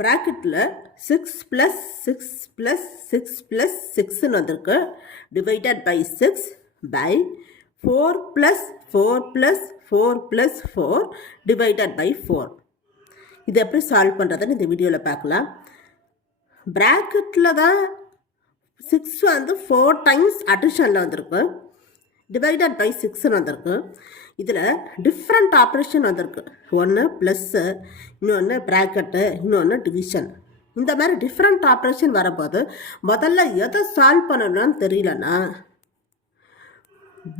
ப்ராக்கெட்டில் 6 + 6 + 6 + 6ன்னு வந்திருக்கு. Divided by 6 by 4 + 4 + 4 + 4 divided by 4. இது எப்படி சால்வ் பண்ணுறதுன்னு இந்த வீடியோவில் பார்க்கலாம். ப்ராக்கெட்டில் தான் 6 வந்து 4 டைம்ஸ் அடிஷனில் வந்திருக்கு. டிவைடட் பை 6ன்னு வந்திருக்கு. இதில் டிஃப்ரெண்ட் ஆப்ரேஷன் வந்திருக்கு. ஒன்று ப்ளஸ்ஸு, இன்னொன்று ப்ராக்கெட்டு, இன்னொன்று டிவிஷன். இந்த மாதிரி டிஃப்ரெண்ட் ஆப்ரேஷன் வரும்போது முதல்ல எதை சால்வ் பண்ணணும்னு தெரியலன்னா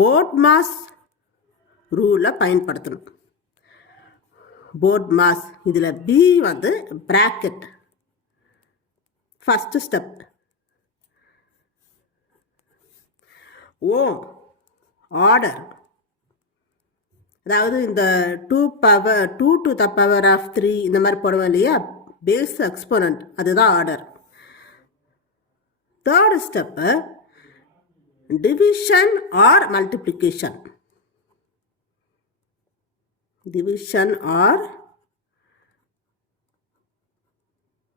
போர்ட்மாஸ் ரூலை பயன்படுத்தணும். போர்ட்மாஸ் இதில் பி வந்து ப்ராக்கெட் ஃபஸ்ட்டு ஸ்டெப். ஓ ஆர்டர், அதாவது இந்த 2 to the power of 3 இந்த மாதிரி போடுவோம் இல்லையா, பேஸ் எக்ஸ்போனன்ட், அதுதான் order. Third step division or multiplication. Division or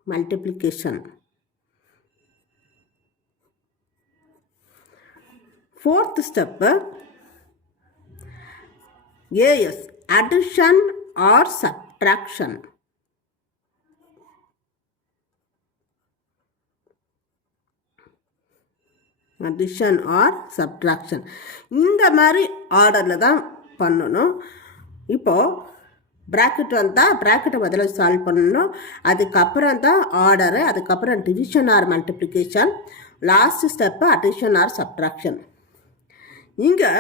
multiplication. Fourth step AS addition or subtraction. Addition or subtraction. இந்த மாதிரி ஆர்டரில் தான் பண்ணணும். இப்போது ப்ராக்கெட் வந்தால் ப்ராக்கெட்டை முதல்ல சால்வ் பண்ணணும். அதுக்கப்புறம் தான் ஆர்டரு, அதுக்கப்புறம் division or multiplication, last step addition or subtraction. இங்கே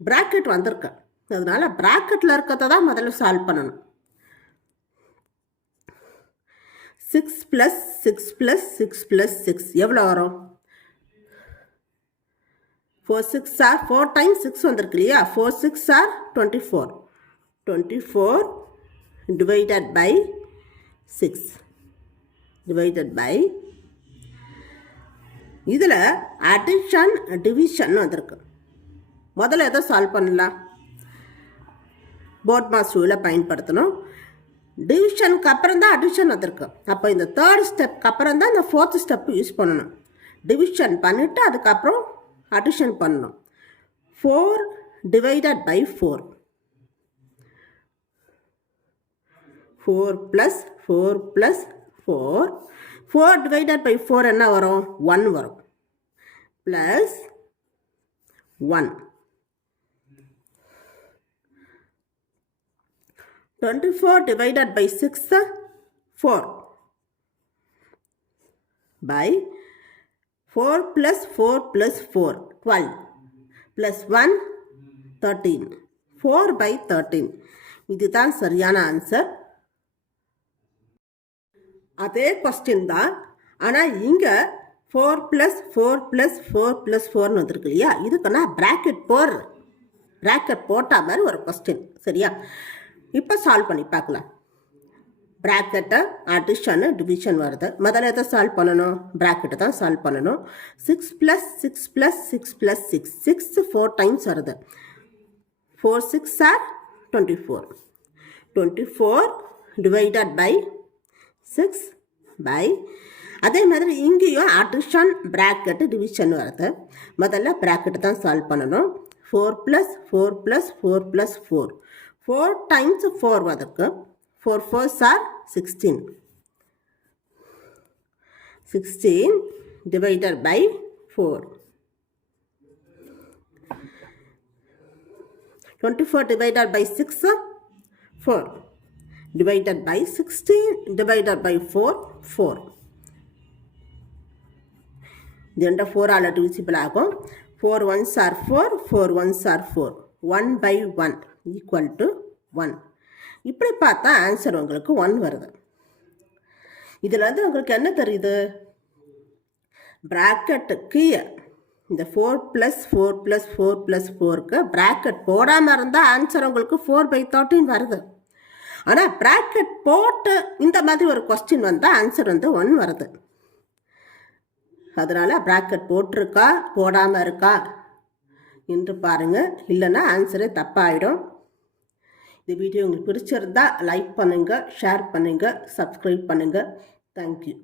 ப்ராக்கெட் வந்திருக்கு, அதனால ப்ராக்கெட்டில் இருக்கிறத தான் முதல்ல சால்வ் பண்ணணும். 6 + 6 + 6 + 6 எவ்வளோ வரும்? 4 6 ஆர் 4 டைம்ஸ் 6 வந்திருக்கு இல்லையா, 4 6 or 24. 24 divided by 6 divided by, இதில் அடிஷன் டிவிஷன் வந்திருக்கு. முதல்ல எதை சால்வ் பண்ணலாம்? போர்ட்மாஸ் ரூலை பயன்படுத்தணும். டிவிஷனுக்கு அப்புறம் தான் அடிஷன் வந்திருக்கு. அப்போ இந்த தேர்ட் ஸ்டெப்க்கு அப்புறம் தான் இந்த ஃபோர்த் ஸ்டெப்பு யூஸ் பண்ணணும். டிவிஷன் பண்ணிவிட்டு அதுக்கப்புறம் அடிஷன் பண்ணணும். 4 டிவைடட் பை 4. 4 + 4 + 4. 4 டிவைடட் பை 4 என்ன வரும்? 1 வரும். Plus 1. 24 divided by 6 4 by 4 + 4 + 4 12 plus 1 13 4 by 13. இதுதான் சரியான ஆன்சர். அதே கொஸ்டின் தான், ஆனால் இங்கே 4 + 4 + 4 + 4ன்னு வந்திருக்கு இல்லையா, இதுக்குன்னா ப்ராக்கெட் போட்டால் மாதிரி ஒரு கொஸ்டின். சரியா? இப்போ சால்வ் பண்ணி பார்க்கலாம். ப்ராக்கெட்டை அடிஷனு டிவிஷன் வருது. முதல்ல எதை சால்வ் பண்ணணும்? ப்ராக்கெட்டை தான் சால்வ் பண்ணணும். 6 + 6 + 6 + 6 6 4 டைம்ஸ் வருது. 4 6 ஆர் 24. 24 டிவைடட் பை 6 பை, அதே மாதிரி இங்கேயும் அடிஷன் ப்ராக்கெட்டு டிவிஷன் வருது. முதல்ல ப்ராக்கெட்டை தான் சால்வ் பண்ணணும். 4 + 4 + 4 + 4 4 டைம்ஸ் 4 வந்திருக்கு. 4 4s or 16. 16 divided by 4. 24 divided by 6 4 divided by 16 divided by 4 4. இது ரெண்டு 4 ஆல் டிவிசிபிள் ஆகும். 4 1s or 4 4 1s or 4. 1 by 1 equal to 1. இப்படி பார்த்தா ஆன்சர் உங்களுக்கு 1 வருது. இதில் வந்து உங்களுக்கு என்ன தெரியுது? ப்ராக்கெட்டுக்கு இந்த 4 + 4 + 4 + 4க்கு ப்ராக்கெட் போடாமல் இருந்தால் ஆன்சர் உங்களுக்கு 4 by 13 வருது. ஆனால் ப்ராக்கெட் போட்டு இந்த மாதிரி ஒரு கொஸ்டின் வந்தால் ஆன்சர் வந்து 1 வருது. அதனால் ப்ராக்கெட் போட்டிருக்கா போடாமல் இருக்கா என்று பாருங்கள், இல்லைன்னா ஆன்சரே தப்பாயிடும். இந்த வீடியோ உங்களுக்கு பிடிச்சிருந்தா லைக் பண்ணுங்கள், ஷேர் பண்ணுங்கள், சப்ஸ்கிரைப் பண்ணுங்கள். தேங்க்யூ.